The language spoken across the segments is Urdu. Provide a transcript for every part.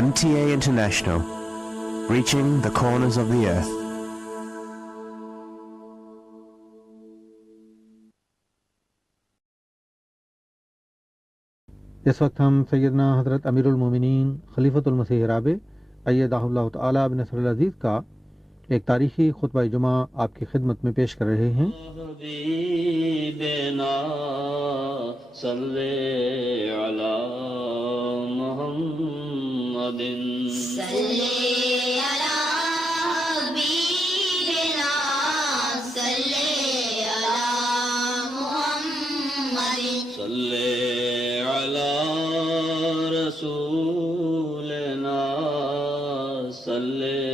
MTA International, reaching the corners of the earth. اس وقت ہم سیدنا حضرت امیر المومنین خلیفۃ المسیح رابع ایدہ اللہ تعالی بنصر العزیز کا ایک تاریخی خطبہ جمعہ آپ کی خدمت میں پیش کر رہے ہیں۔ حبیبنا صلی علی محمد صلی علی حبیبنا صلی علی محمد صلی علی رسولنا صلی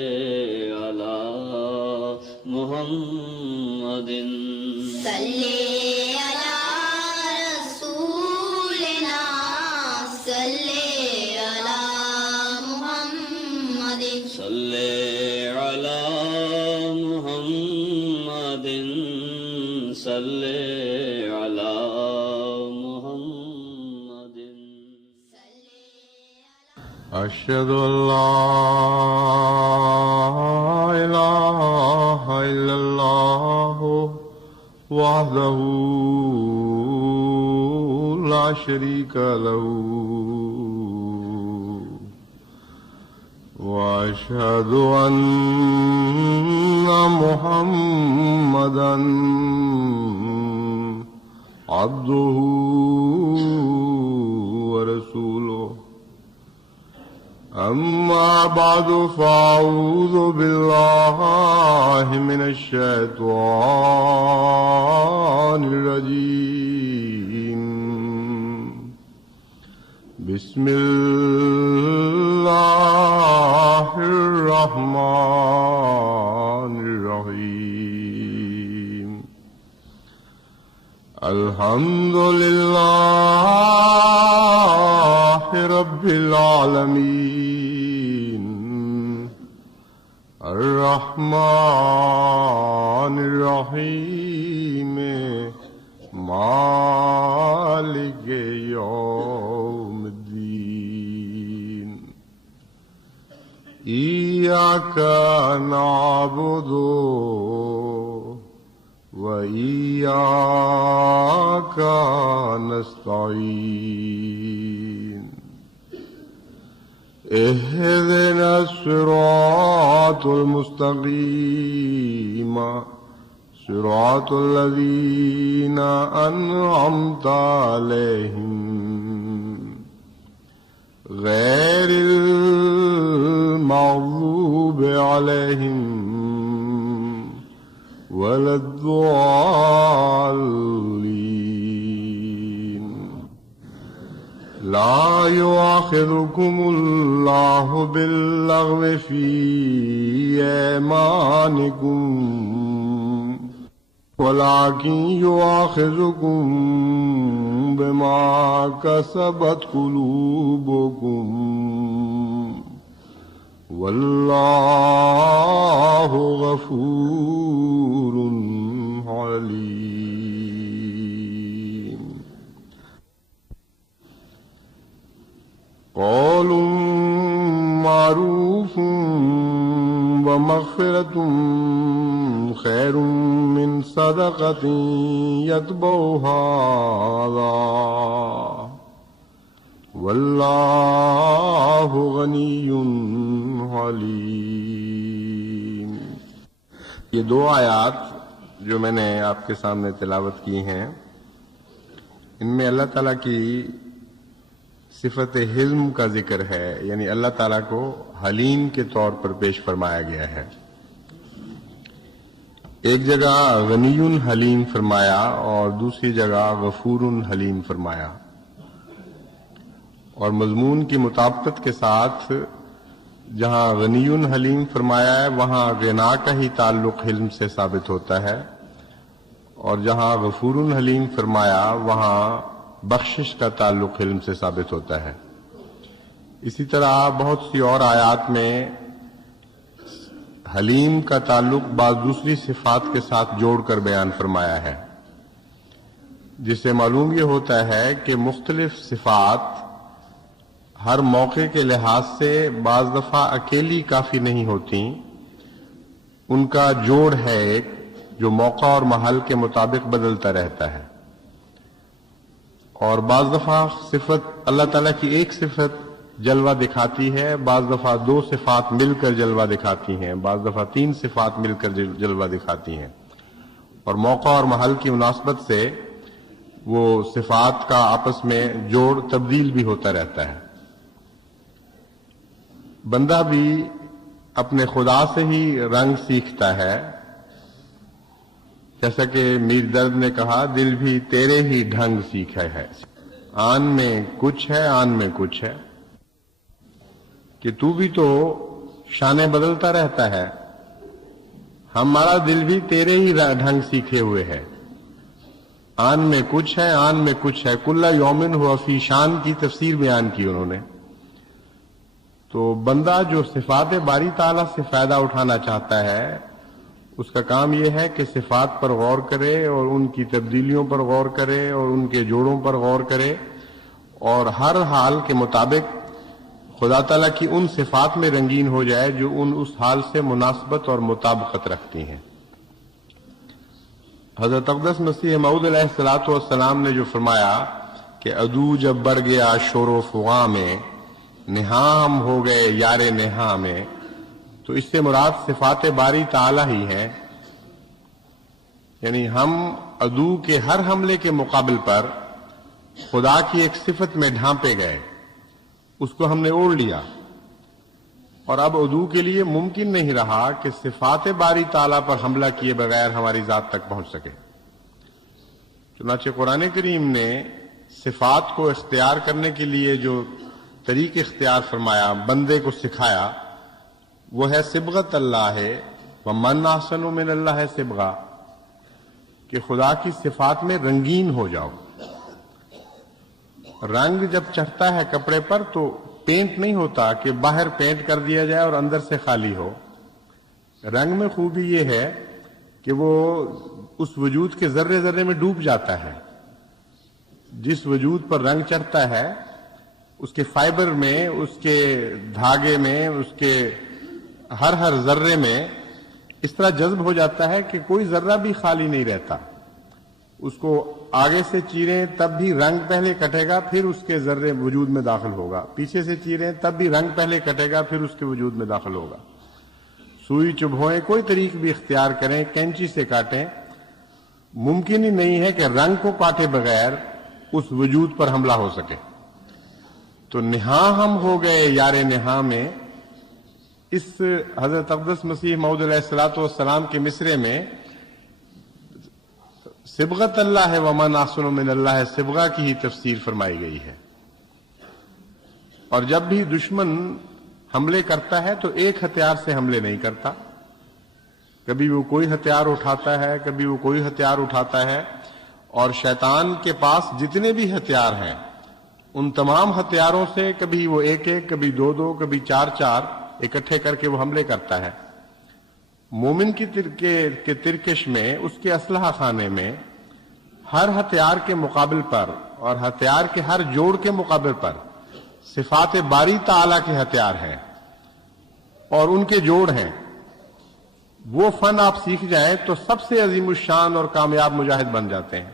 علی محمد صلی علی رسولنا صلی علی محمد صلی علی محمد صلی علی محمد أشهد أن لا إله إلا الله وحده لا شريك له وأشهد أن محمدا عبده ورسوله أما بعد فأعوذ بالله من الشيطان الرجيم بسم الله الرحمن الرحيم الحمد لله رب العالمين الرحمن الرحيم مالك يوم الدين إياك نعبد وإياك نستعين اهدنا الصراط المستقيم صراط الذين أنعمت عليهم غير المغضوب عليهم ولا الضالين لا يؤاخذكم الله باللغو في أيمانكم ولكن يؤاخذكم بما كسبت قلوبكم والله غفور حليم قول معروف ومغفرة خير من صدقة يتبعها أذى واللہ غنی حلیم۔ یہ دو آیات جو میں نے آپ کے سامنے تلاوت کی ہیں، ان میں اللہ تعالیٰ کی صفت حلم کا ذکر ہے، یعنی اللہ تعالیٰ کو حلیم کے طور پر پیش فرمایا گیا ہے۔ ایک جگہ غنی حلیم فرمایا اور دوسری جگہ غفور حلیم فرمایا، اور مضمون کی مطابقت کے ساتھ جہاں غنی حلیم فرمایا ہے وہاں غنا کا ہی تعلق حلم سے ثابت ہوتا ہے، اور جہاں غفور حلیم فرمایا وہاں بخشش کا تعلق حلم سے ثابت ہوتا ہے۔ اسی طرح بہت سی اور آیات میں حلیم کا تعلق بعض دوسری صفات کے ساتھ جوڑ کر بیان فرمایا ہے، جس سے معلوم یہ ہوتا ہے کہ مختلف صفات ہر موقع کے لحاظ سے بعض دفعہ اکیلی کافی نہیں ہوتی، ان کا جوڑ ہے ایک جو موقع اور محل کے مطابق بدلتا رہتا ہے. اور بعض دفعہ صفت اللہ تعالیٰ کی ایک صفت جلوہ دکھاتی ہے، بعض دفعہ دو صفات مل کر جلوہ دکھاتی ہیں، بعض دفعہ تین صفات مل کر جلوہ دکھاتی ہیں، اور موقع اور محل کی مناسبت سے وہ صفات کا آپس میں جوڑ تبدیل بھی ہوتا رہتا ہے. بندہ بھی اپنے خدا سے ہی رنگ سیکھتا ہے، جیسا کہ میر درد نے کہا دل بھی تیرے ہی ڈھنگ سیکھا ہے. آن میں کچھ ہے، آن میں کچھ ہے، کہ تو بھی تو شانے بدلتا رہتا ہے، ہمارا دل بھی تیرے ہی ڈھنگ سیکھے ہوئے ہے. آن میں کچھ ہے، آن میں کچھ ہے، کل یومن ہوا فی شان کی تفسیر بیان کی انہوں نے. تو بندہ جو صفات باری تعالیٰ سے فائدہ اٹھانا چاہتا ہے اس کا کام یہ ہے کہ صفات پر غور کرے اور ان کی تبدیلیوں پر غور کرے اور ان کے جوڑوں پر غور کرے، اور ہر حال کے مطابق خدا تعالیٰ کی ان صفات میں رنگین ہو جائے جو اس حال سے مناسبت اور مطابقت رکھتی ہیں. حضرت اقدس مسیح موعود علیہ السلام نے جو فرمایا کہ عدو جب بڑھ گیا شور و فغاں میں، نہاں ہم ہو گئے یار نہاں میں، تو اس سے مراد صفات باری تعالی ہی ہیں. یعنی ہم عدو کے ہر حملے کے مقابل پر خدا کی ایک صفت میں ڈھانپے گئے، اس کو ہم نے اوڑھ لیا، اور اب عدو کے لیے ممکن نہیں رہا کہ صفات باری تعالیٰ پر حملہ کیے بغیر ہماری ذات تک پہنچ سکے. چنانچہ قرآن کریم نے صفات کو اختیار کرنے کے لیے جو طریق اختیار فرمایا، بندے کو سکھایا، وہ ہے صبغت اللہ ہے، وَمَنْ أَحْسَنُ مِنَ اللَّهِ صِبْغًا، کہ خدا کی صفات میں رنگین ہو جاؤ. رنگ جب چڑھتا ہے کپڑے پر تو پینٹ نہیں ہوتا کہ باہر پینٹ کر دیا جائے اور اندر سے خالی ہو. رنگ میں خوبی یہ ہے کہ وہ اس وجود کے ذرے ذرے میں ڈوب جاتا ہے. جس وجود پر رنگ چڑھتا ہے اس کے فائبر میں، اس کے دھاگے میں، اس کے ہر ذرے میں اس طرح جذب ہو جاتا ہے کہ کوئی ذرہ بھی خالی نہیں رہتا. اس کو آگے سے چیریں تب بھی رنگ پہلے کٹے گا، پھر اس کے ذرے وجود میں داخل ہوگا. پیچھے سے چیریں تب بھی رنگ پہلے کٹے گا، پھر اس کے وجود میں داخل ہوگا. سوئی چبھوئیں، کوئی طریق بھی اختیار کریں، کینچی سے کاٹیں، ممکن ہی نہیں ہے کہ رنگ کو کاٹے بغیر اس وجود پر حملہ ہو سکے. تو نہاں ہم ہو گئے یار نہاں میں، اس حضرت اقدس مسیح موعود علیہ السلام کے مصرے میں صبغت اللہ ہے، وَمَنْ أَحْسَنُ مِنَ اللَّهِ صبغہ کی ہی تفسیر فرمائی گئی ہے. اور جب بھی دشمن حملے کرتا ہے تو ایک ہتھیار سے حملے نہیں کرتا، کبھی وہ کوئی ہتھیار اٹھاتا ہے، کبھی وہ کوئی ہتھیار اٹھاتا ہے. اور شیطان کے پاس جتنے بھی ہتھیار ہیں ان تمام ہتھیاروں سے کبھی وہ ایک ایک، کبھی دو دو، کبھی چار چار اکٹھے کر کے وہ حملے کرتا ہے. مومن کی ترکش میں، اس کے اسلحہ خانے میں ہر ہتھیار کے مقابل پر اور ہتھیار کے ہر جوڑ کے مقابل پر صفات باری تعالیٰ کے ہتھیار ہیں اور ان کے جوڑ ہیں. وہ فن آپ سیکھ جائیں تو سب سے عظیم الشان اور کامیاب مجاہد بن جاتے ہیں.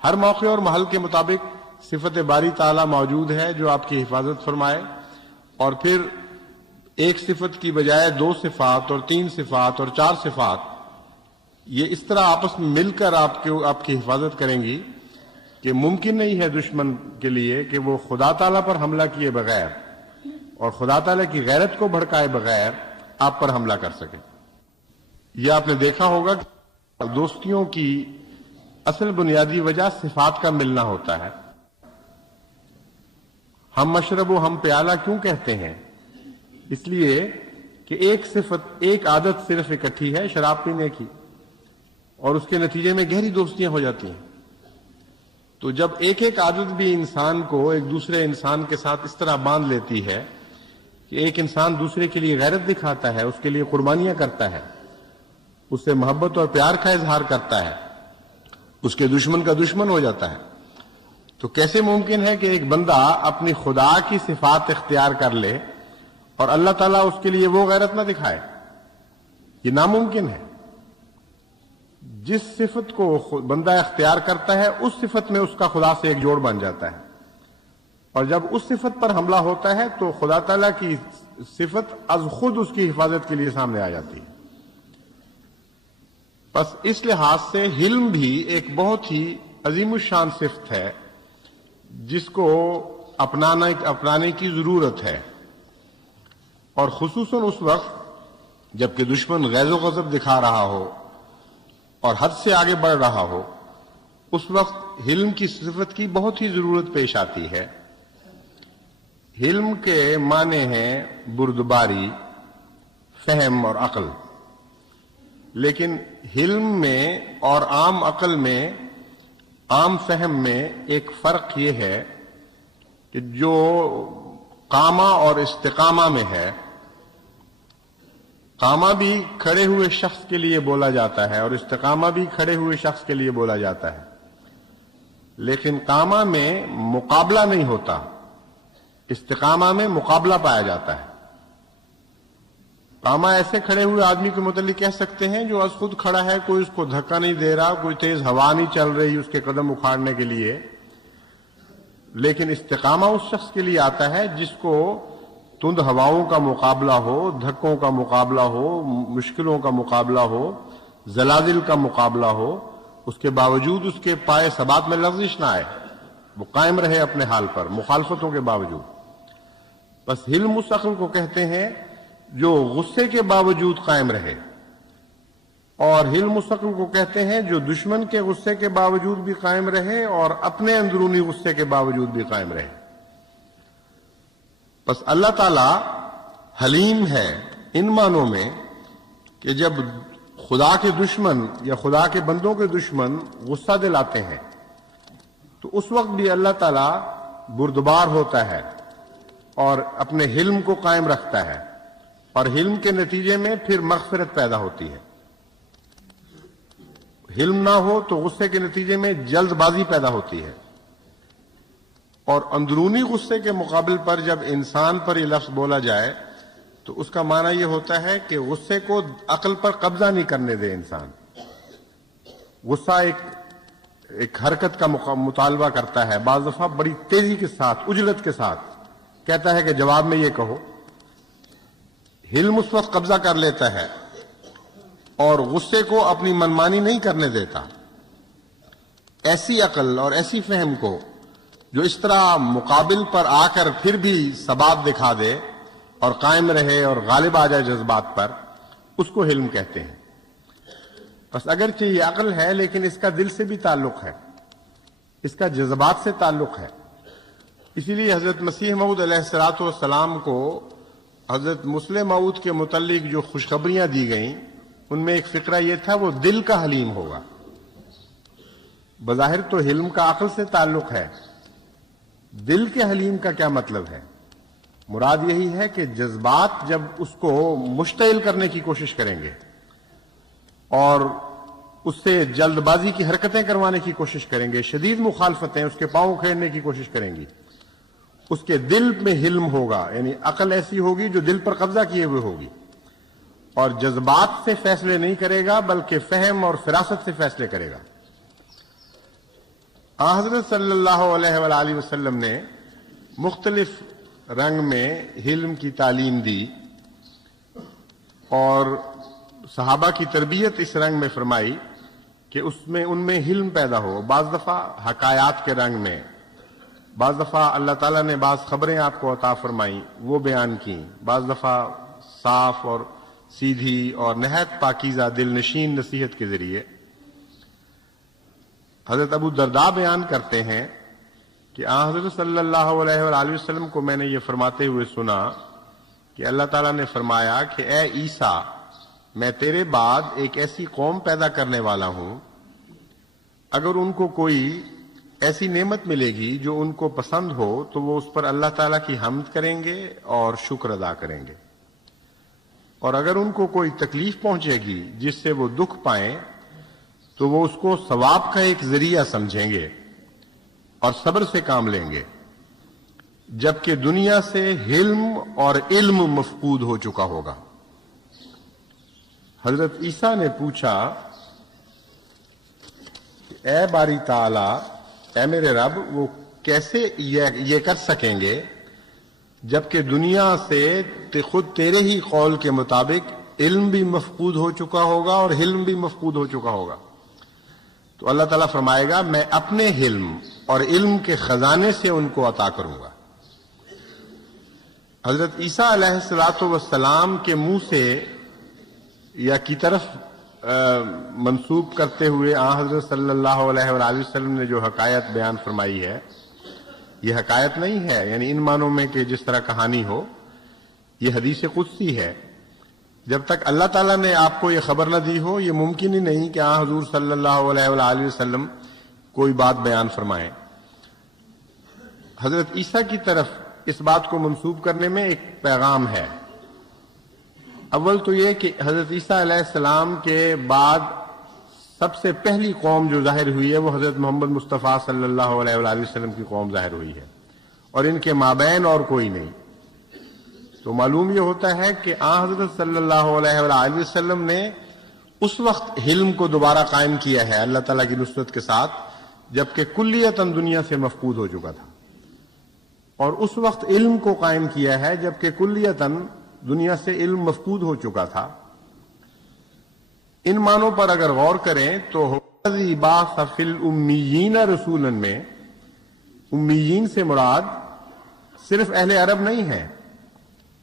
ہر موقع اور محل کے مطابق صفت باری تعالیٰ موجود ہے جو آپ کی حفاظت فرمائے، اور پھر ایک صفت کی بجائے دو صفات اور تین صفات اور چار صفات یہ اس طرح آپس میں مل کر آپ کی حفاظت کریں گی کہ ممکن نہیں ہے دشمن کے لیے کہ وہ خدا تعالیٰ پر حملہ کیے بغیر اور خدا تعالیٰ کی غیرت کو بھڑکائے بغیر آپ پر حملہ کر سکے. یہ آپ نے دیکھا ہوگا کہ دوستیوں کی اصل بنیادی وجہ صفات کا ملنا ہوتا ہے. ہم مشرب و ہم پیالہ کیوں کہتے ہیں؟ اس لیے کہ ایک صفت، ایک عادت صرف اکٹھی ہے شراب پینے کی، اور اس کے نتیجے میں گہری دوستیاں ہو جاتی ہیں. تو جب ایک ایک عادت بھی انسان کو ایک دوسرے انسان کے ساتھ اس طرح باندھ لیتی ہے کہ ایک انسان دوسرے کے لیے غیرت دکھاتا ہے، اس کے لیے قربانیاں کرتا ہے، اس سے محبت اور پیار کا اظہار کرتا ہے، اس کے دشمن کا دشمن ہو جاتا ہے، تو کیسے ممکن ہے کہ ایک بندہ اپنی خدا کی صفات اختیار کر لے اور اللہ تعالیٰ اس کے لیے وہ غیرت نہ دکھائے؟ یہ ناممکن ہے۔ جس صفت کو بندہ اختیار کرتا ہے اس صفت میں اس کا خدا سے ایک جوڑ بن جاتا ہے، اور جب اس صفت پر حملہ ہوتا ہے تو خدا تعالیٰ کی صفت از خود اس کی حفاظت کے لیے سامنے آ جاتی ہے۔ بس اس لحاظ سے حلم بھی ایک بہت ہی عظیم الشان صفت ہے جس کو اپنانے کی ضرورت ہے، اور خصوصاً اس وقت جبکہ دشمن غیظ و غضب دکھا رہا ہو اور حد سے آگے بڑھ رہا ہو، اس وقت حلم کی صفت کی بہت ہی ضرورت پیش آتی ہے۔ حلم کے معنی ہیں بردباری، فہم اور عقل، لیکن حلم میں اور عام عقل میں، عام فہم میں ایک فرق یہ ہے کہ جو قامہ اور استقامہ میں ہے، قامہ بھی کھڑے ہوئے شخص کے لیے بولا جاتا ہے اور استقامہ بھی کھڑے ہوئے شخص کے لیے بولا جاتا ہے، لیکن قامہ میں مقابلہ نہیں ہوتا، استقامہ میں مقابلہ پایا جاتا ہے۔ قامہ ایسے کھڑے ہوئے آدمی کے متعلق کہہ سکتے ہیں جو از خود کھڑا ہے، کوئی اس کو دھکا نہیں دے رہا، کوئی تیز ہوا نہیں چل رہی اس کے قدم اکھاڑنے کے لیے، لیکن استقامہ اس شخص کے لیے آتا ہے جس کو تند ہواؤں کا مقابلہ ہو، دھکوں کا مقابلہ ہو، مشکلوں کا مقابلہ ہو، زلازل کا مقابلہ ہو، اس کے باوجود اس کے پائے ثبات میں لغزش نہ آئے، وہ قائم رہے اپنے حال پر مخالفتوں کے باوجود۔ بس حلم اس عقل کو کہتے ہیں جو غصے کے باوجود قائم رہے، اور حلم اس عقل کو کہتے ہیں جو دشمن کے غصے کے باوجود بھی قائم رہے اور اپنے اندرونی غصے کے باوجود بھی قائم رہے۔ بس اللہ تعالیٰ حلیم ہے ان معنوں میں کہ جب خدا کے دشمن یا خدا کے بندوں کے دشمن غصہ دلاتے ہیں تو اس وقت بھی اللہ تعالیٰ بردبار ہوتا ہے اور اپنے حلم کو قائم رکھتا ہے، اور حلم کے نتیجے میں پھر مغفرت پیدا ہوتی ہے۔ حلم نہ ہو تو غصے کے نتیجے میں جلد بازی پیدا ہوتی ہے، اور اندرونی غصے کے مقابل پر جب انسان پر یہ لفظ بولا جائے تو اس کا معنی یہ ہوتا ہے کہ غصے کو عقل پر قبضہ نہیں کرنے دے انسان۔ غصہ ایک حرکت کا مطالبہ کرتا ہے، بعض دفعہ بڑی تیزی کے ساتھ، اجلت کے ساتھ کہتا ہے کہ جواب میں یہ کہو۔ حلم اس وقت قبضہ کر لیتا ہے اور غصے کو اپنی منمانی نہیں کرنے دیتا۔ ایسی عقل اور ایسی فہم کو جو اس طرح مقابل پر آ کر پھر بھی ثبات دکھا دے اور قائم رہے اور غالب آ جائے جذبات پر، اس کو حلم کہتے ہیں۔ بس اگرچہ یہ عقل ہے لیکن اس کا دل سے بھی تعلق ہے، اس کا جذبات سے تعلق ہے۔ اسی لیے حضرت مسیح موعود علیہ الصلوۃ والسلام کو حضرت مسلم موعود کے متعلق جو خوشخبریاں دی گئیں ان میں ایک فقرہ یہ تھا وہ دل کا حلیم ہوگا۔ بظاہر تو حلم کا عقل سے تعلق ہے، دل کے حلیم کا کیا مطلب ہے؟ مراد یہی ہے کہ جذبات جب اس کو مشتعل کرنے کی کوشش کریں گے اور اس سے جلد بازی کی حرکتیں کروانے کی کوشش کریں گے، شدید مخالفتیں، اس کے پاؤں کھیڑنے کی کوشش کریں گی، اس کے دل میں حلم ہوگا، یعنی عقل ایسی ہوگی جو دل پر قبضہ کیے ہوئے ہوگی، اور جذبات سے فیصلے نہیں کرے گا بلکہ فہم اور فراست سے فیصلے کرے گا۔ حضرت صلی اللہ علیہ وآلہ وسلم نے مختلف رنگ میں حلم کی تعلیم دی اور صحابہ کی تربیت اس رنگ میں فرمائی کہ ان میں حلم پیدا ہو۔ بعض دفعہ حکایات کے رنگ میں، بعض دفعہ اللہ تعالیٰ نے بعض خبریں آپ کو عطا فرمائیں وہ بیان کیں، بعض دفعہ صاف اور سیدھی اور نہایت پاکیزہ دل نشین نصیحت کے ذریعے۔ حضرت ابو درداء بیان کرتے ہیں کہ حضرت صلی اللہ علیہ وآلہ وسلم کو میں نے یہ فرماتے ہوئے سنا کہ اللہ تعالیٰ نے فرمایا کہ اے عیسیٰ، میں تیرے بعد ایک ایسی قوم پیدا کرنے والا ہوں، اگر ان کو کوئی ایسی نعمت ملے گی جو ان کو پسند ہو تو وہ اس پر اللہ تعالیٰ کی حمد کریں گے اور شکر ادا کریں گے، اور اگر ان کو کوئی تکلیف پہنچے گی جس سے وہ دکھ پائیں تو وہ اس کو ثواب کا ایک ذریعہ سمجھیں گے اور صبر سے کام لیں گے جبکہ دنیا سے حلم اور علم مفقود ہو چکا ہوگا۔ حضرت عیسیٰ نے پوچھا اے باری تعالی، اے میرے رب، وہ کیسے یہ کر سکیں گے جبکہ دنیا سے خود تیرے ہی قول کے مطابق علم بھی مفقود ہو چکا ہوگا اور حلم بھی مفقود ہو چکا ہوگا؟ تو اللہ تعالیٰ فرمائے گا میں اپنے حلم اور علم کے خزانے سے ان کو عطا کروں گا۔ حضرت عیسیٰ علیہ السلام کے منہ سے یا کی طرف منسوب کرتے ہوئے حضرت صلی اللہ علیہ وآلہ وسلم نے جو حکایت بیان فرمائی ہے، یہ حکایت نہیں ہے یعنی ان معنوں میں کہ جس طرح کہانی ہو، یہ حدیث قدسی ہے۔ جب تک اللہ تعالیٰ نے آپ کو یہ خبر نہ دی ہو، یہ ممکن ہی نہیں کہ حضور صلی اللہ علیہ وآلہ وسلم کوئی بات بیان فرمائیں۔ حضرت عیسیٰ کی طرف اس بات کو منسوب کرنے میں ایک پیغام ہے۔ اول تو یہ کہ حضرت عیسیٰ علیہ السلام کے بعد سب سے پہلی قوم جو ظاہر ہوئی ہے وہ حضرت محمد مصطفیٰ صلی اللہ علیہ وآلہ وسلم کی قوم ظاہر ہوئی ہے، اور ان کے مابین اور کوئی نہیں۔ تو معلوم یہ ہوتا ہے کہ حضرت صلی اللہ علیہ وآلہ وسلم نے اس وقت علم کو دوبارہ قائم کیا ہے اللہ تعالیٰ کی نصرت کے ساتھ جبکہ کلیتاً دنیا سے مفقود ہو چکا تھا، اور اس وقت علم کو قائم کیا ہے جبکہ کلیتاً دنیا سے علم مفقود ہو چکا تھا۔ ان معنوں پر اگر غور کریں تو الذی بعث فی الامیین رسولا میں امیین سے مراد صرف اہل عرب نہیں ہے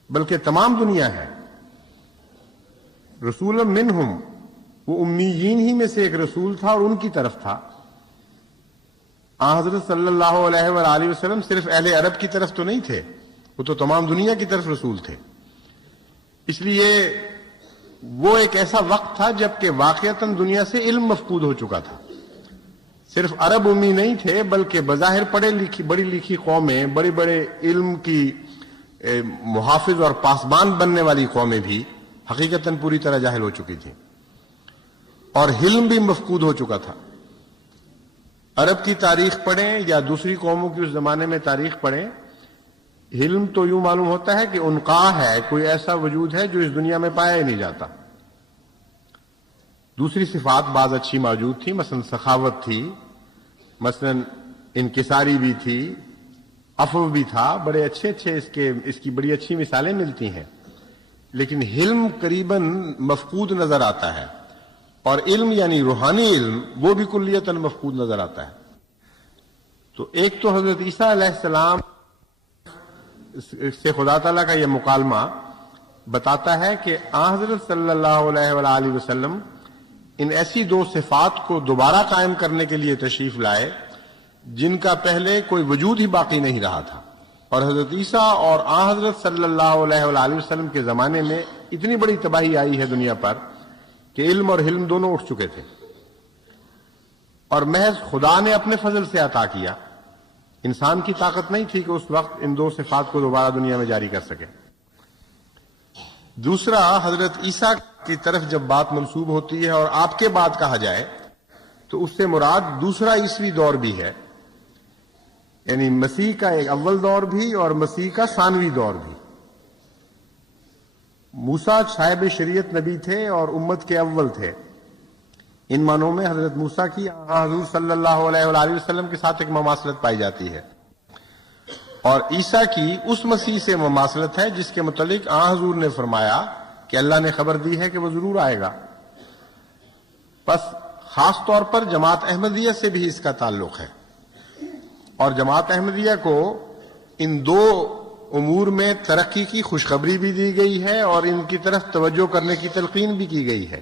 بلکہ تمام دنیا ہے۔ رسولا منہم، وہ امیین ہی میں سے ایک رسول تھا اور ان کی طرف تھا۔ حضرت صلی اللہ علیہ وآلہ وسلم صرف اہل عرب کی طرف تو نہیں تھے، وہ تو تمام دنیا کی طرف رسول تھے۔ اس لیے وہ ایک ایسا وقت تھا جبکہ واقعتاً دنیا سے علم مفقود ہو چکا تھا۔ صرف عرب امی نہیں تھے بلکہ بظاہر بڑی لکھی قومیں، بڑے بڑے علم کی محافظ اور پاسبان بننے والی قومیں بھی حقیقتاً پوری طرح جاہل ہو چکی تھیں، اور علم بھی مفقود ہو چکا تھا۔ عرب کی تاریخ پڑھیں یا دوسری قوموں کی اس زمانے میں تاریخ پڑھیں، علم تو یوں معلوم ہوتا ہے کہ انقاہ ہے، کوئی ایسا وجود ہے جو اس دنیا میں پایا ہی نہیں جاتا۔ دوسری صفات بعض اچھی موجود تھی، مثلا سخاوت تھی، مثلا انکساری بھی تھی، عفو بھی تھا، بڑے اچھے اس کی بڑی اچھی مثالیں ملتی ہیں، لیکن علم قریباً مفقود نظر آتا ہے، اور علم یعنی روحانی علم وہ بھی کلیتاً مفقود نظر آتا ہے۔ تو ایک تو حضرت عیسیٰ علیہ السلام سے خدا تعالیٰ کا یہ مکالمہ بتاتا ہے کہ حضرت صلی اللہ علیہ وآلہ وسلم ان ایسی دو صفات کو دوبارہ قائم کرنے کے لیے تشریف لائے جن کا پہلے کوئی وجود ہی باقی نہیں رہا تھا، اور حضرت عیسیٰ اور حضرت صلی اللہ علیہ وآلہ وسلم کے زمانے میں اتنی بڑی تباہی آئی ہے دنیا پر کہ علم اور حلم دونوں اٹھ چکے تھے، اور محض خدا نے اپنے فضل سے عطا کیا۔ انسان کی طاقت نہیں تھی کہ اس وقت ان دو صفات کو دوبارہ دنیا میں جاری کر سکے۔ دوسرا، حضرت عیسیٰ کی طرف جب بات منسوب ہوتی ہے اور آپ کے بعد کہا جائے تو اس سے مراد دوسرا عیسوی دور بھی ہے، یعنی مسیح کا ایک اول دور بھی اور مسیح کا ثانوی دور بھی۔ موسیٰ صاحب شریعت نبی تھے اور امت کے اول تھے۔ ان معنوں میں حضرت موسیٰ کی حضور صلی اللہ علیہ وآلہ وسلم کے ساتھ ایک مماثلت پائی جاتی ہے، اور عیسیٰ کی اس مسیح سے مماثلت ہے جس کے متعلق حضور نے فرمایا کہ اللہ نے خبر دی ہے کہ وہ ضرور آئے گا۔ بس خاص طور پر جماعت احمدیہ سے بھی اس کا تعلق ہے، اور جماعت احمدیہ کو ان دو امور میں ترقی کی خوشخبری بھی دی گئی ہے اور ان کی طرف توجہ کرنے کی تلقین بھی کی گئی ہے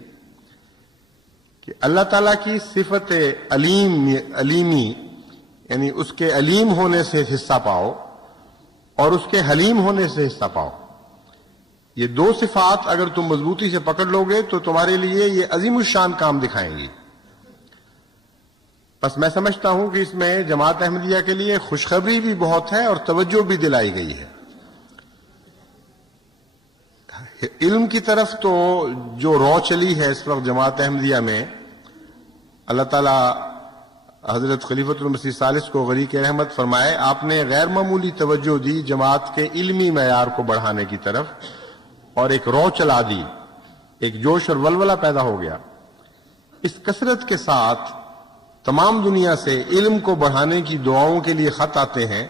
کہ اللہ تعالیٰ کی صفت علیمی یعنی اس کے علیم ہونے سے حصہ پاؤ اور اس کے حلیم ہونے سے حصہ پاؤ۔ یہ دو صفات اگر تم مضبوطی سے پکڑ لو گے تو تمہارے لیے یہ عظیم الشان کام دکھائیں گی۔ بس میں سمجھتا ہوں کہ اس میں جماعت احمدیہ کے لیے خوشخبری بھی بہت ہے اور توجہ بھی دلائی گئی ہے۔ علم کی طرف تو جو رو چلی ہے اس وقت جماعت احمدیہ میں، اللہ تعالیٰ حضرت خلیفۃ المسیح الثالث کو غریق رحمت فرمائے، آپ نے غیر معمولی توجہ دی جماعت کے علمی معیار کو بڑھانے کی طرف، اور ایک رو چلا دی، ایک جوش اور ولولہ پیدا ہو گیا۔ اس کثرت کے ساتھ تمام دنیا سے علم کو بڑھانے کی دعاؤں کے لیے خط آتے ہیں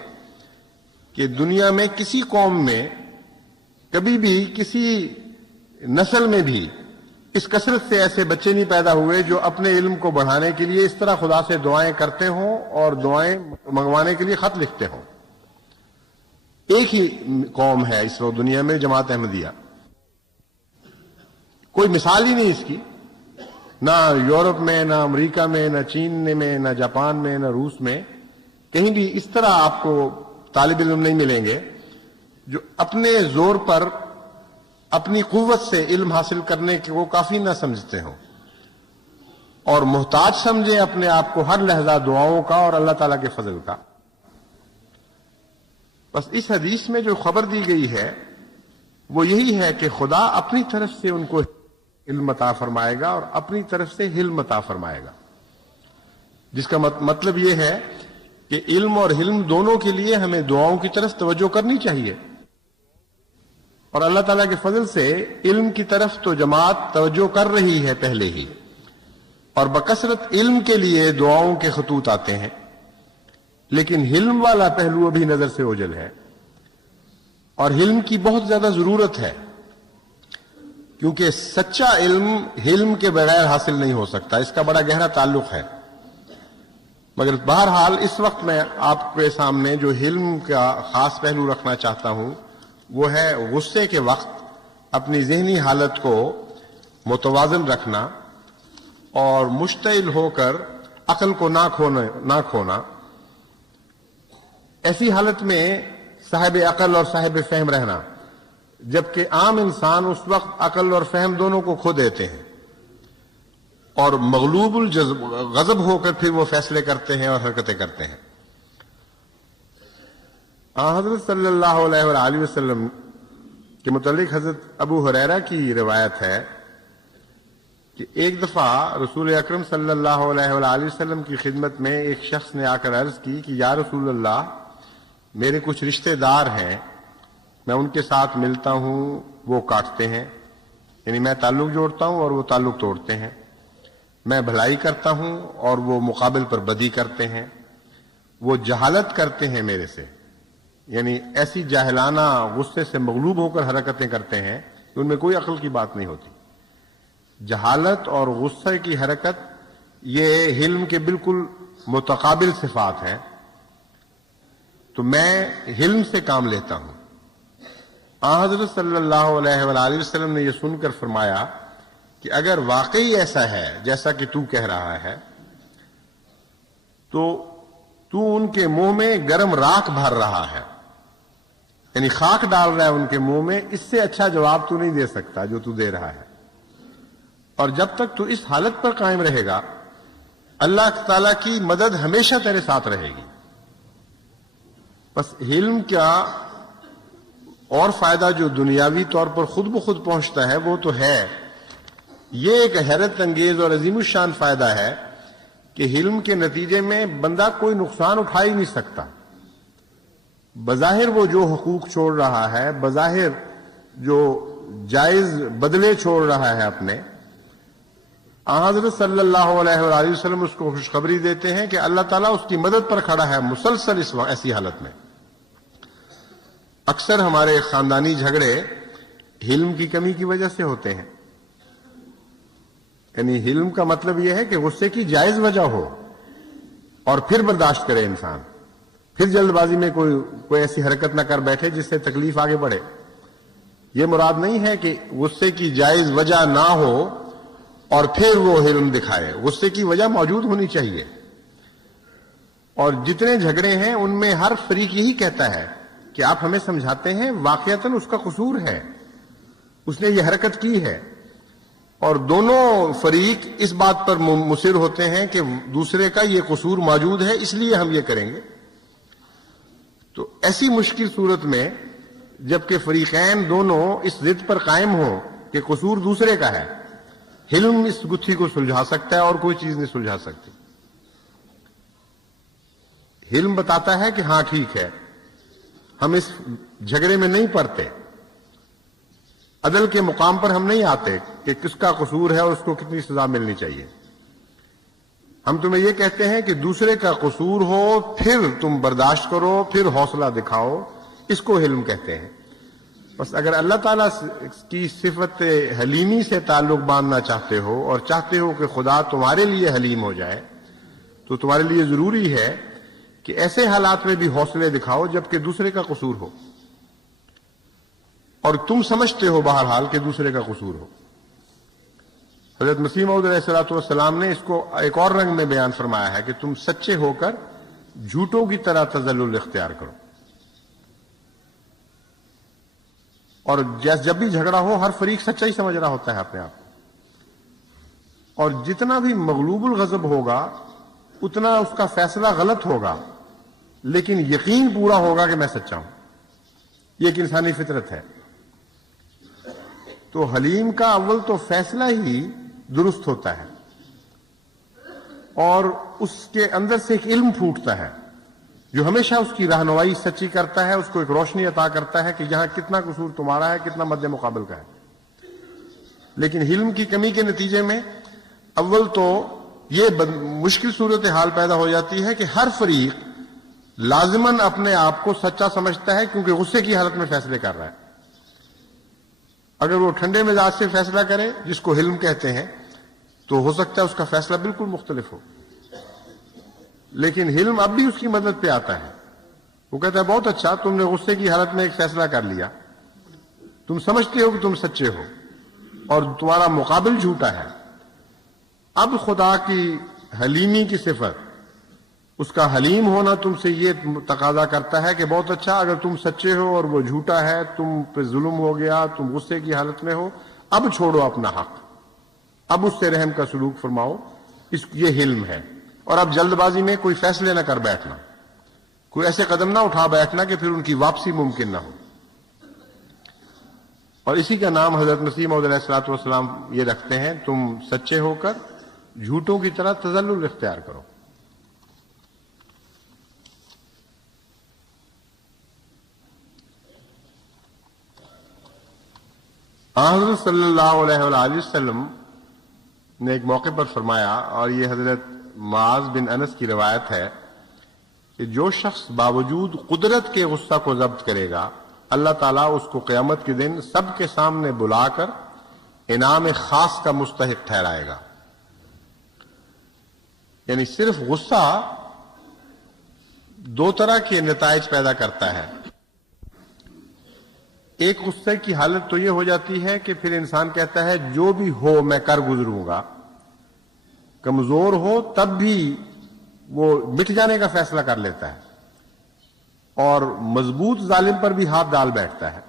کہ دنیا میں کسی قوم میں کبھی بھی کسی نسل میں بھی اس کثرت سے ایسے بچے نہیں پیدا ہوئے جو اپنے علم کو بڑھانے کے لیے اس طرح خدا سے دعائیں کرتے ہوں اور دعائیں منگوانے کے لیے خط لکھتے ہوں۔ ایک ہی قوم ہے اس وقت دنیا میں، جماعت احمدیہ، کوئی مثال ہی نہیں اس کی، نہ یورپ میں، نہ امریکہ میں، نہ چین میں، نہ جاپان میں، نہ روس میں، کہیں بھی اس طرح آپ کو طالب علم نہیں ملیں گے جو اپنے زور پر اپنی قوت سے علم حاصل کرنے کو کافی نہ سمجھتے ہوں اور محتاج سمجھیں اپنے آپ کو ہر لحظہ دعاؤں کا اور اللہ تعالیٰ کے فضل کا۔ بس اس حدیث میں جو خبر دی گئی ہے وہ یہی ہے کہ خدا اپنی طرف سے ان کو علم عطا فرمائے گا اور اپنی طرف سے حلم عطا فرمائے گا، جس کا مطلب یہ ہے کہ علم اور حلم دونوں کے لیے ہمیں دعاؤں کی طرف توجہ کرنی چاہیے، اور اللہ تعالیٰ کے فضل سے علم کی طرف تو جماعت توجہ کر رہی ہے پہلے ہی، اور بکثرت علم کے لیے دعاؤں کے خطوط آتے ہیں، لیکن حلم والا پہلو ابھی نظر سے اوجھل ہے، اور حلم کی بہت زیادہ ضرورت ہے، کیونکہ سچا علم حلم کے بغیر حاصل نہیں ہو سکتا، اس کا بڑا گہرا تعلق ہے۔ مگر بہرحال اس وقت میں آپ کے سامنے جو حلم کا خاص پہلو رکھنا چاہتا ہوں وہ ہے غصے کے وقت اپنی ذہنی حالت کو متوازن رکھنا اور مشتعل ہو کر عقل کو نہ کھونا۔ ایسی حالت میں صاحب عقل اور صاحب فہم رہنا، جبکہ عام انسان اس وقت عقل اور فہم دونوں کو کھو دیتے ہیں اور مغلوب الغضب ہو کر پھر وہ فیصلے کرتے ہیں اور حرکتیں کرتے ہیں۔ حضرت صلی اللہ علیہ وآلہ وسلم کے متعلق حضرت ابو ہریرہ کی روایت ہے کہ ایک دفعہ رسول اکرم صلی اللہ علیہ وآلہ وسلم کی خدمت میں ایک شخص نے آ کر عرض کی کہ یا رسول اللہ، میرے کچھ رشتہ دار ہیں، میں ان کے ساتھ ملتا ہوں، وہ کاٹتے ہیں، یعنی میں تعلق جوڑتا ہوں اور وہ تعلق توڑتے ہیں، میں بھلائی کرتا ہوں اور وہ مقابل پر بدی کرتے ہیں، وہ جہالت کرتے ہیں میرے سے، یعنی ایسی جاہلانہ غصے سے مغلوب ہو کر حرکتیں کرتے ہیں کہ ان میں کوئی عقل کی بات نہیں ہوتی۔ جہالت اور غصے کی حرکت یہ حلم کے بالکل متقابل صفات ہیں، تو میں حلم سے کام لیتا ہوں۔ حضرت صلی اللہ علیہ وآلہ وسلم نے یہ سن کر فرمایا کہ اگر واقعی ایسا ہے جیسا کہ تو کہہ رہا ہے تو ان کے منہ میں گرم راکھ بھر رہا ہے، یعنی خاک ڈال رہا ہے ان کے منہ میں، اس سے اچھا جواب تو نہیں دے سکتا جو تو دے رہا ہے، اور جب تک تو اس حالت پر قائم رہے گا اللہ تعالیٰ کی مدد ہمیشہ تیرے ساتھ رہے گی۔ بس علم کا اور فائدہ جو دنیاوی طور پر خود بخود پہنچتا ہے وہ تو ہے، یہ ایک حیرت انگیز اور عظیم الشان فائدہ ہے کہ علم کے نتیجے میں بندہ کوئی نقصان اٹھا ہی نہیں سکتا۔ بظاہر وہ جو حقوق چھوڑ رہا ہے، بظاہر جو جائز بدلے چھوڑ رہا ہے اپنے، حضرت صلی اللہ علیہ وآلہ وسلم اس کو خوشخبری دیتے ہیں کہ اللہ تعالیٰ اس کی مدد پر کھڑا ہے مسلسل اس ایسی حالت میں۔ اکثر ہمارے خاندانی جھگڑے حلم کی کمی کی وجہ سے ہوتے ہیں، یعنی حلم کا مطلب یہ ہے کہ غصے کی جائز وجہ ہو اور پھر برداشت کرے انسان، پھر جلد بازی میں کوئی ایسی حرکت نہ کر بیٹھے جس سے تکلیف آگے بڑھے۔ یہ مراد نہیں ہے کہ غصے کی جائز وجہ نہ ہو اور پھر وہ حلم دکھائے، غصے کی وجہ موجود ہونی چاہیے، اور جتنے جھگڑے ہیں ان میں ہر فریق یہی کہتا ہے کہ آپ ہمیں سمجھاتے ہیں واقعتاً اس کا قصور ہے، اس نے یہ حرکت کی ہے، اور دونوں فریق اس بات پر مصر ہوتے ہیں کہ دوسرے کا یہ قصور موجود ہے اس لیے ہم یہ کریں گے۔ تو ایسی مشکل صورت میں جبکہ فریقین دونوں اس ضد پر قائم ہوں کہ قصور دوسرے کا ہے، حلم اس گتھی کو سلجھا سکتا ہے اور کوئی چیز نہیں سلجھا سکتی۔ حلم بتاتا ہے کہ ہاں ٹھیک ہے، ہم اس جھگڑے میں نہیں پڑتے، عدل کے مقام پر ہم نہیں آتے کہ کس کا قصور ہے اور اس کو کتنی سزا ملنی چاہیے. ہم تمہیں یہ کہتے ہیں کہ دوسرے کا قصور ہو پھر تم برداشت کرو، پھر حوصلہ دکھاؤ، اس کو حلم کہتے ہیں. بس اگر اللہ تعالیٰ کی صفت حلیمی سے تعلق باندھنا چاہتے ہو اور چاہتے ہو کہ خدا تمہارے لیے حلیم ہو جائے، تو تمہارے لیے ضروری ہے کہ ایسے حالات میں بھی حوصلے دکھاؤ جبکہ دوسرے کا قصور ہو اور تم سمجھتے ہو بہرحال کہ دوسرے کا قصور ہو. حضرت مسیح موعود علیہ الصلوۃ والسلام نے اس کو ایک اور رنگ میں بیان فرمایا ہے کہ تم سچے ہو کر جھوٹوں کی طرح تذلل اختیار کرو. اور جب بھی جھگڑا ہو ہر فریق سچا ہی سمجھ رہا ہوتا ہے اپنے آپ کو، اور جتنا بھی مغلوب الغضب ہوگا اتنا اس کا فیصلہ غلط ہوگا، لیکن یقین پورا ہوگا کہ میں سچا ہوں. یہ ایک انسانی فطرت ہے. تو حلیم کا اول تو فیصلہ ہی درست ہوتا ہے اور اس کے اندر سے ایک علم پھوٹتا ہے جو ہمیشہ اس کی رہنمائی سچی کرتا ہے، اس کو ایک روشنی عطا کرتا ہے کہ یہاں کتنا قصور تمہارا ہے، کتنا مد مقابل کا ہے. لیکن علم کی کمی کے نتیجے میں اول تو یہ مشکل صورتحال پیدا ہو جاتی ہے کہ ہر فریق لازماً اپنے آپ کو سچا سمجھتا ہے کیونکہ غصے کی حالت میں فیصلے کر رہا ہے. اگر وہ ٹھنڈے مزاج سے فیصلہ کرے جس کو حلم کہتے ہیں تو ہو سکتا ہے اس کا فیصلہ بالکل مختلف ہو، لیکن حلم اب بھی اس کی مدد پہ آتا ہے. وہ کہتا ہے بہت اچھا، تم نے غصے کی حالت میں ایک فیصلہ کر لیا، تم سمجھتے ہو کہ تم سچے ہو اور تمہارا مقابل جھوٹا ہے. اب خدا کی حلیمی کی صفت، اس کا حلیم ہونا تم سے یہ تقاضا کرتا ہے کہ بہت اچھا، اگر تم سچے ہو اور وہ جھوٹا ہے، تم پہ ظلم ہو گیا، تم غصے کی حالت میں ہو، اب چھوڑو اپنا حق، اب اس سے رحم کا سلوک فرماؤ. یہ حلم ہے. اور اب جلد بازی میں کوئی فیصلے نہ کر بیٹھنا، کوئی ایسے قدم نہ اٹھا بیٹھنا کہ پھر ان کی واپسی ممکن نہ ہو. اور اسی کا نام حضرت مسیح موعود علیہ الصلوۃ والسلام یہ رکھتے ہیں، تم سچے ہو کر جھوٹوں کی طرح تذلل اختیار کرو. حضرت صلی اللہ علیہ وآلہ وسلم نے ایک موقع پر فرمایا، اور یہ حضرت معاذ بن انس کی روایت ہے، کہ جو شخص باوجود قدرت کے غصہ کو ضبط کرے گا، اللہ تعالیٰ اس کو قیامت کے دن سب کے سامنے بلا کر انعام خاص کا مستحق ٹھہرائے گا. یعنی صرف غصہ دو طرح کے نتائج پیدا کرتا ہے. ایک غصے کی حالت تو یہ ہو جاتی ہے کہ پھر انسان کہتا ہے جو بھی ہو میں کر گزروں گا. کمزور ہو تب بھی وہ مٹ جانے کا فیصلہ کر لیتا ہے اور مضبوط ظالم پر بھی ہاتھ ڈال بیٹھتا ہے.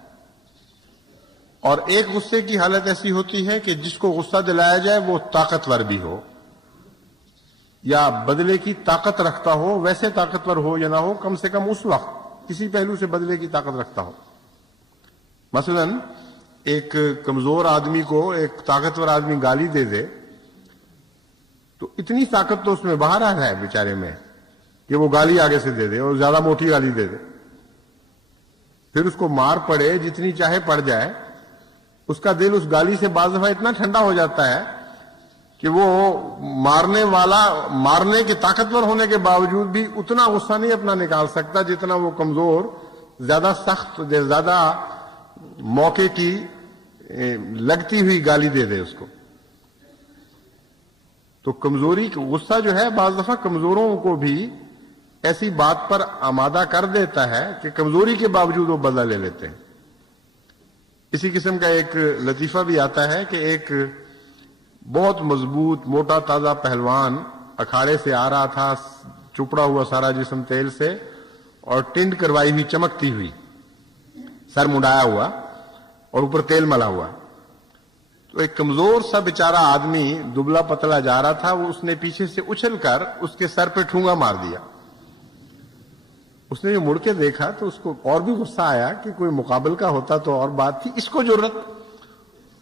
اور ایک غصے کی حالت ایسی ہوتی ہے کہ جس کو غصہ دلایا جائے وہ طاقتور بھی ہو یا بدلے کی طاقت رکھتا ہو، ویسے طاقتور ہو یا نہ ہو، کم سے کم اس وقت کسی پہلو سے بدلے کی طاقت رکھتا ہو. مثلا ایک کمزور آدمی کو ایک طاقتور آدمی گالی دے دے تو اتنی طاقت تو اس میں باہر آ رہا ہے بیچارے میں کہ وہ گالی آگے سے دے دے اور زیادہ موٹی گالی دے دے. پھر اس کو مار پڑے جتنی چاہے پڑ جائے، اس کا دل اس گالی سے بعض دفعہ اتنا ٹھنڈا ہو جاتا ہے کہ وہ مارنے والا مارنے کے طاقتور ہونے کے باوجود بھی اتنا غصہ نہیں اپنا نکال سکتا جتنا وہ کمزور زیادہ سخت زیادہ موقع کی لگتی ہوئی گالی دے دے اس کو. تو کمزوری غصہ جو ہے بعض دفعہ کمزوروں کو بھی ایسی بات پر آمادہ کر دیتا ہے کہ کمزوری کے باوجود وہ بدلہ لے لیتے ہیں. اسی قسم کا ایک لطیفہ بھی آتا ہے کہ ایک بہت مضبوط موٹا تازہ پہلوان اکھاڑے سے آ رہا تھا، چپڑا ہوا سارا جسم تیل سے اور ٹنڈ کروائی ہوئی چمکتی ہوئی، سر منڈایا ہوا اور اوپر تیل ملا ہوا. تو ایک کمزور سا بیچارہ آدمی دبلا پتلا جا رہا تھا، وہ اس نے پیچھے سے اچھل کر اس کے سر پہ ٹھونگا مار دیا. اس نے جو مڑ کے دیکھا تو اس کو اور بھی غصہ آیا کہ کوئی مقابل کا ہوتا تو اور بات تھی، اس کو جرت.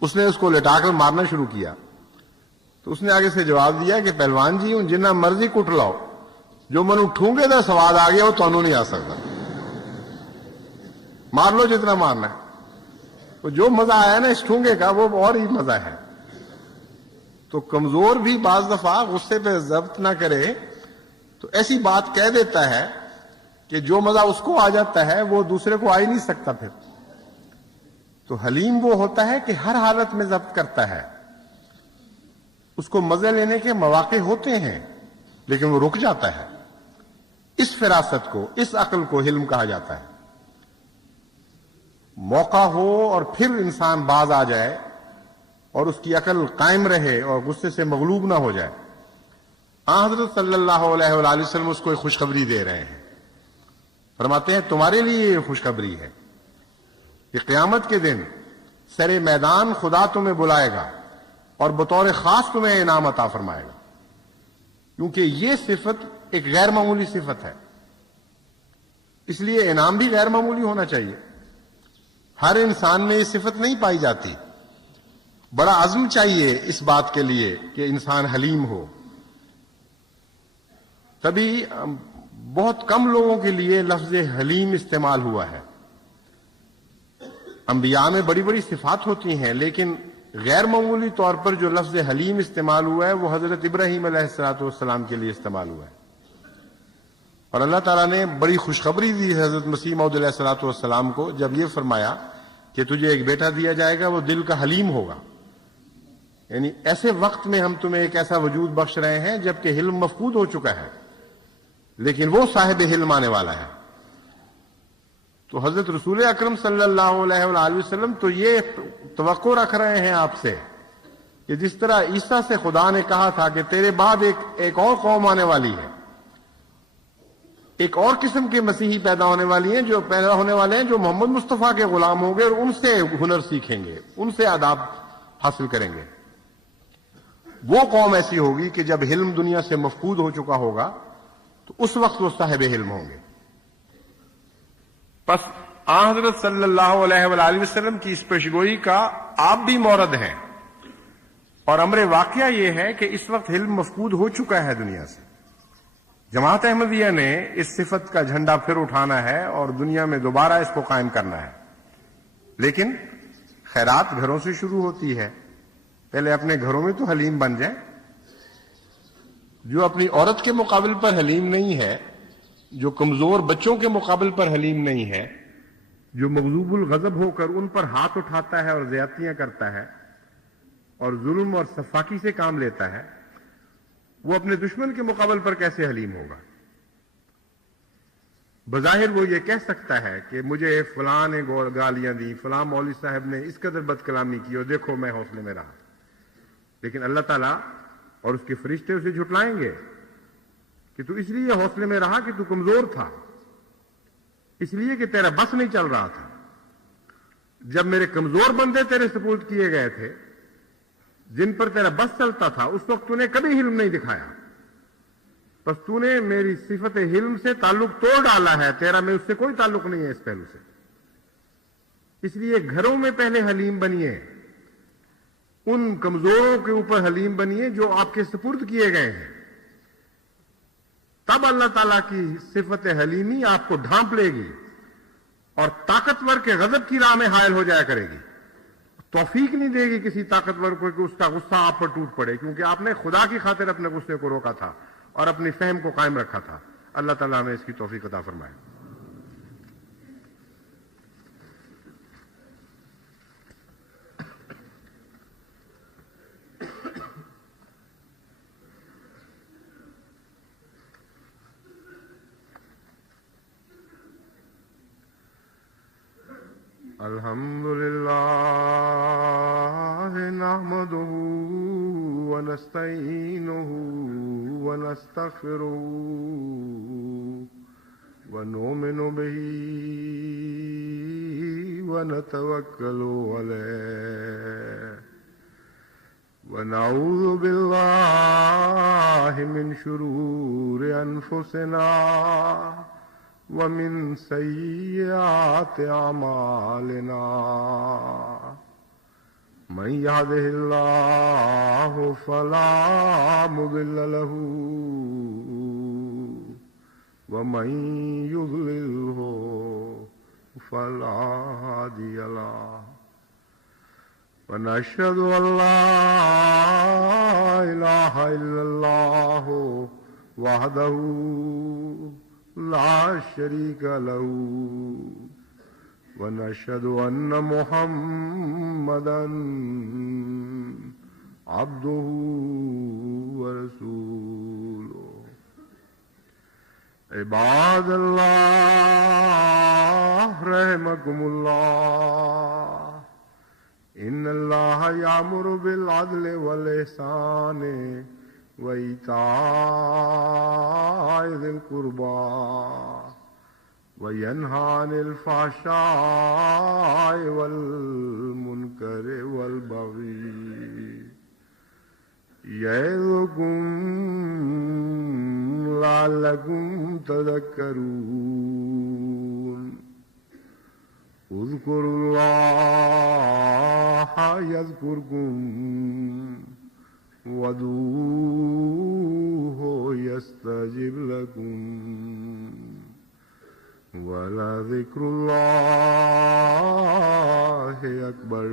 اس نے اس کو لٹا کر مارنا شروع کیا. تو اس نے آگے سے جواب دیا کہ پہلوان جی جنہ مرضی کٹ لاؤ جو منو ٹھونگے دا سواد آ گیا وہ تانوں نہیں آ سکتا. مار لو جتنا مارنا ہے. تو جو مزہ آیا نا اس ٹھونگے کا وہ اور ہی مزہ ہے. تو کمزور بھی بعض دفعہ غصے پہ ضبط نہ کرے تو ایسی بات کہہ دیتا ہے کہ جو مزہ اس کو آ جاتا ہے وہ دوسرے کو آ ہی نہیں سکتا پھر. تو حلیم وہ ہوتا ہے کہ ہر حالت میں ضبط کرتا ہے. اس کو مزے لینے کے مواقع ہوتے ہیں لیکن وہ رک جاتا ہے. اس فراست کو، اس عقل کو حلم کہا جاتا ہے. موقع ہو اور پھر انسان باز آ جائے اور اس کی عقل قائم رہے اور غصے سے مغلوب نہ ہو جائے. حضرت صلی اللہ علیہ وآلہ وسلم اس کو ایک خوشخبری دے رہے ہیں. فرماتے ہیں تمہارے لیے یہ خوشخبری ہے کہ قیامت کے دن سر میدان خدا تمہیں بلائے گا اور بطور خاص تمہیں انعام عطا فرمائے گا. کیونکہ یہ صفت ایک غیر معمولی صفت ہے، اس لیے انعام بھی غیر معمولی ہونا چاہیے. ہر انسان میں یہ صفت نہیں پائی جاتی. بڑا عزم چاہیے اس بات کے لیے کہ انسان حلیم ہو. تبھی بہت کم لوگوں کے لیے لفظ حلیم استعمال ہوا ہے. انبیاء میں بڑی بڑی صفات ہوتی ہیں لیکن غیر معمولی طور پر جو لفظ حلیم استعمال ہوا ہے وہ حضرت ابراہیم علیہ السلام کے لیے استعمال ہوا ہے. اور اللہ تعالیٰ نے بڑی خوشخبری دی حضرت مسیح موعود علیہ السلام کو جب یہ فرمایا کہ تجھے ایک بیٹا دیا جائے گا وہ دل کا حلیم ہوگا. یعنی ایسے وقت میں ہم تمہیں ایک ایسا وجود بخش رہے ہیں جبکہ حلم مفقود ہو چکا ہے لیکن وہ صاحب حلم آنے والا ہے. تو حضرت رسول اکرم صلی اللہ علیہ وآلہ وسلم تو یہ توقع رکھ رہے ہیں آپ سے کہ جس طرح عیسیٰ سے خدا نے کہا تھا کہ تیرے بعد ایک اور قوم آنے والی ہے، ایک اور قسم کے مسیحی پیدا ہونے والے ہیں جو محمد مصطفیٰ کے غلام ہوں گے اور ان سے ہنر سیکھیں گے، ان سے آداب حاصل کریں گے. وہ قوم ایسی ہوگی کہ جب حلم دنیا سے مفقود ہو چکا ہوگا تو اس وقت وہ صاحب حلم ہوں گے. پس حضرت صلی اللہ علیہ وآلہ وسلم کی اس پیشگوئی کا آپ بھی مورد ہیں. اور امر واقعہ یہ ہے کہ اس وقت حلم مفقود ہو چکا ہے دنیا سے. جماعت احمدیہ نے اس صفت کا جھنڈا پھر اٹھانا ہے اور دنیا میں دوبارہ اس کو قائم کرنا ہے. لیکن خیرات گھروں سے شروع ہوتی ہے. پہلے اپنے گھروں میں تو حلیم بن جائیں. جو اپنی عورت کے مقابل پر حلیم نہیں ہے، جو کمزور بچوں کے مقابل پر حلیم نہیں ہے، جو مغضوب الغضب ہو کر ان پر ہاتھ اٹھاتا ہے اور زیادتیاں کرتا ہے اور ظلم اور سفاکی سے کام لیتا ہے، وہ اپنے دشمن کے مقابل پر کیسے حلیم ہوگا؟ بظاہر وہ یہ کہہ سکتا ہے کہ مجھے فلاں نے گالیاں دی، فلاں مولوی صاحب نے اس قدر بد کلامی کی اور دیکھو میں حوصلے میں رہا. لیکن اللہ تعالیٰ اور اس کے فرشتے اسے جھٹلائیں گے کہ تو اس لیے حوصلے میں رہا کہ تو کمزور تھا، اس لیے کہ تیرا بس نہیں چل رہا تھا. جب میرے کمزور بندے تیرے سپورٹ کیے گئے تھے، جن پر تیرا بس چلتا تھا، اس وقت تو نے کبھی حلم نہیں دکھایا. بس تو نے میری صفت حلم سے تعلق توڑ ڈالا ہے، تیرا میں اس سے کوئی تعلق نہیں ہے اس پہلو سے. اس لیے گھروں میں پہلے حلیم بنیے، ان کمزوروں کے اوپر حلیم بنیے جو آپ کے سپرد کیے گئے ہیں. تب اللہ تعالیٰ کی صفت حلیمی آپ کو ڈھانپ لے گی اور طاقتور کے غضب کی راہ میں حائل ہو جایا کرے گی. توفیق نہیں دے گی کسی طاقتور کو کہ اس کا غصہ آپ پر ٹوٹ پڑے، کیونکہ آپ نے خدا کی خاطر اپنے غصے کو روکا تھا اور اپنی فہم کو قائم رکھا تھا. اللہ تعالیٰ ہمیں اس کی توفیق عطا فرمائے. الحمد للہ نحمده ونستعینه ونستغفره ونؤمن به ونتوکل علیہ ونعوذ باللہ من شرور انفسنا ومن سیئات اعمالنا من يهده الله فلا مضل له ومن يضلله فلا هادي له ونشهد أن لا إله إلا الله وحده لا شريك له ونشهد أن محمدا عبده ورسوله عباد الله رحمكم الله إن الله يأمر بالعدل والإحسان وإيتاء ذي القربى وينهى عن الفحشاء والمنكر والبغي يعظكم لعلكم تذكرون اذكروا الله يذكركم وادعوه يستجب لكم ولذكر الله أكبر